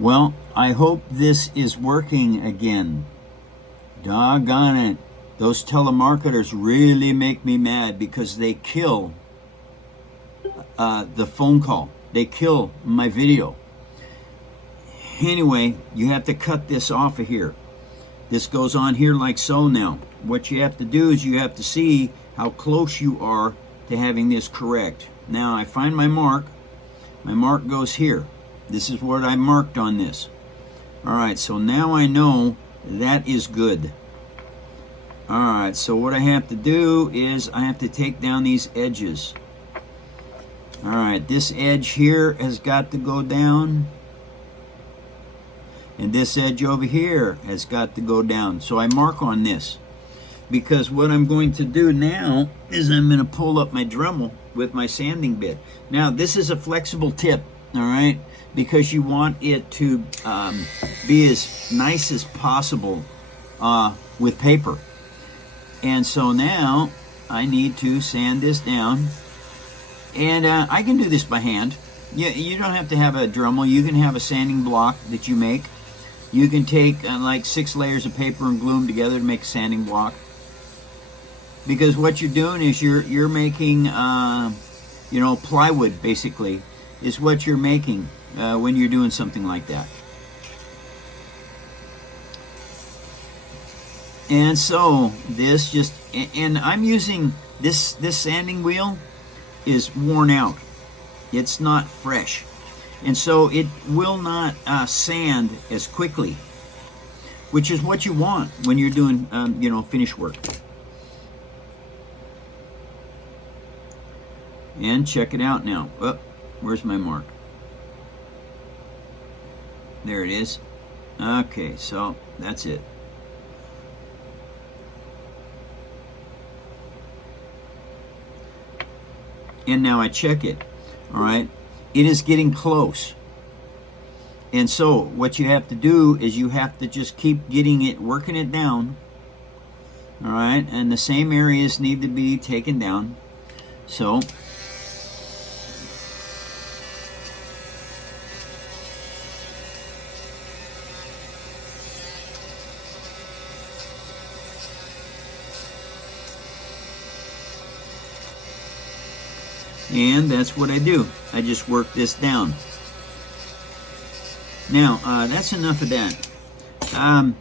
Well, I hope this is working again. Doggone it. Those telemarketers really make me mad because they kill the phone call. They kill my video. Anyway, you have to cut this off of here. This goes on here like so now. What you have to do is you have to see how close you are to having this correct. Now I find my mark. My mark goes here. This is what I marked on this. Alright, so now I know that is good. Alright, so what I have to do is I have to take down these edges. Alright, this edge here has got to go down. And this edge over here has got to go down. So I mark on this. Because what I'm going to do now is I'm going to pull up my Dremel with my sanding bit. Now this is a flexible tip, alright? Because you want it to be as nice as possible with paper. And so now I need to sand this down. And I can do this by hand. You don't have to have a Dremel. You can have a sanding block that you make. You can take like 6 layers of paper and glue them together to make a sanding block. Because what you're doing is you're making, plywood basically is what you're making when you're doing something like that. And so this just, and I'm using this sanding wheel is worn out. It's not fresh. And so it will not sand as quickly, which is what you want when you're doing, finish work. And check it out now. Oh, where's my mark? There it is. Okay, so that's it. And now I check it. All right. It is getting close. And so what you have to do is you have to just keep getting it, working it down. All right. And the same areas need to be taken down. So and that's what I do. I just work this down. Now, that's enough of that.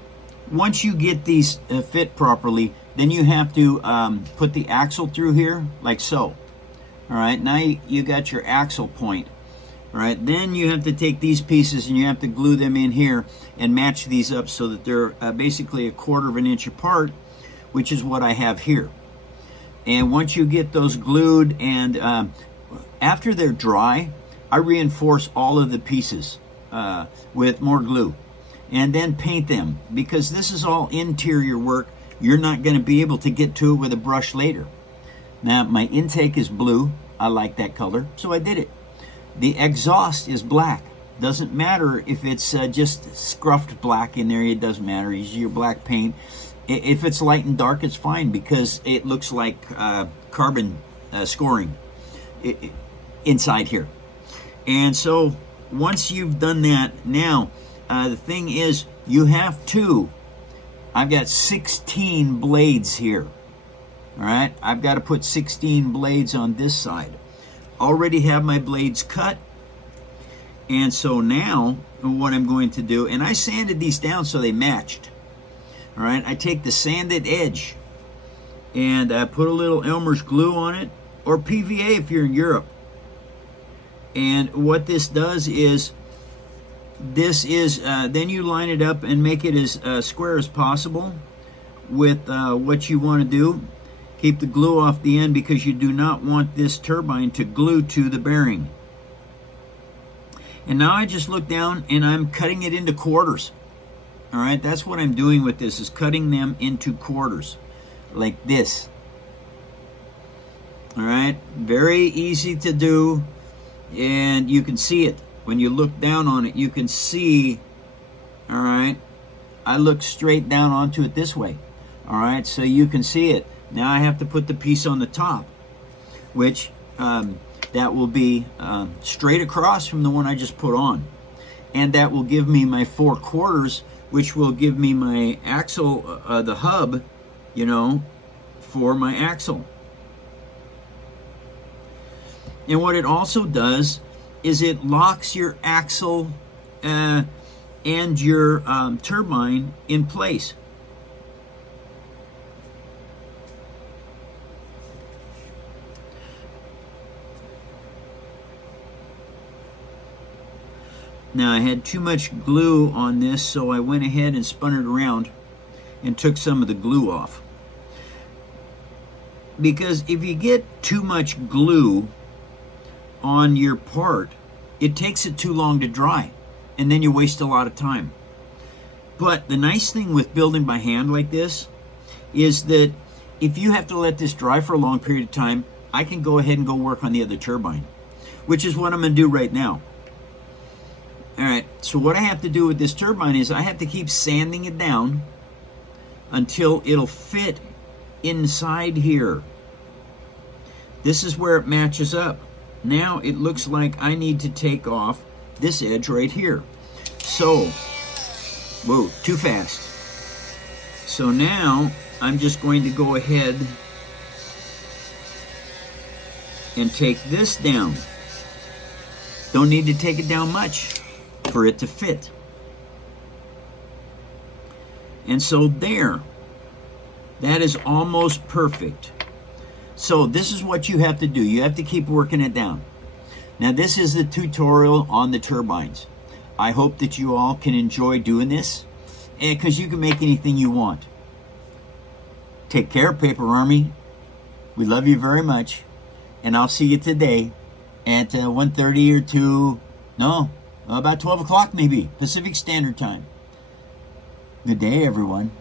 Once you get these fit properly, then you have to put the axle through here, like so. All right, now you got your axle point. All right, then you have to take these pieces and you have to glue them in here and match these up so that they're basically 1/4 of an inch apart, which is what I have here. And once you get those glued and after they're dry, I reinforce all of the pieces with more glue and then paint them, because this is all interior work. You're not going to be able to get to it with a brush later. Now my intake is blue. I like that color, so I did it. The exhaust is black. Doesn't matter if it's just scruffed black in there. It doesn't matter. Use your black paint. If it's light and dark, it's fine because it looks like carbon scoring inside here. And so once you've done that, now the thing is you have to, I've got 16 blades here. All right, I've got to put 16 blades on this side. Already have my blades cut. And so now what I'm going to do, and I sanded these down so they matched. All right, I take the sanded edge and I put a little Elmer's glue on it, or PVA if you're in Europe. And what this does is, then you line it up and make it as square as possible with what you want to do. Keep the glue off the end because you do not want this turbine to glue to the bearing. And now I just look down and I'm cutting it into quarters. All right, that's what I'm doing with this, is cutting them into quarters like this. All right, very easy to do, and you can see it. When you look down on it, you can see, all right, I look straight down onto it this way. All right, so you can see it. Now I have to put the piece on the top, which that will be straight across from the one I just put on. and that will give me my 4/4, which will give me my axle, the hub, you know, for my axle. And what it also does is it locks your axle and your turbine in place. Now I had too much glue on this, so I went ahead and spun it around and took some of the glue off. Because if you get too much glue on your part, it takes it too long to dry, and then you waste a lot of time. But the nice thing with building by hand like this is that if you have to let this dry for a long period of time, I can go ahead and go work on the other turbine, which is what I'm going to do right now. All right, so what I have to do with this turbine is I have to keep sanding it down until it'll fit inside here. This is where it matches up. Now it looks like I need to take off this edge right here. So, whoa, too fast. So now I'm just going to go ahead and take this down. Don't need to take it down much for it to fit. And so there, that is almost perfect. So this is what you have to do. You have to keep working it down. Now this is the tutorial on the turbines. I hope that you all can enjoy doing this, because you can make anything you want. Take care, Paper Army. We love you very much. And I'll see you today at 1:30 or 2, no, about 12 o'clock maybe, Pacific Standard Time. Good day, everyone.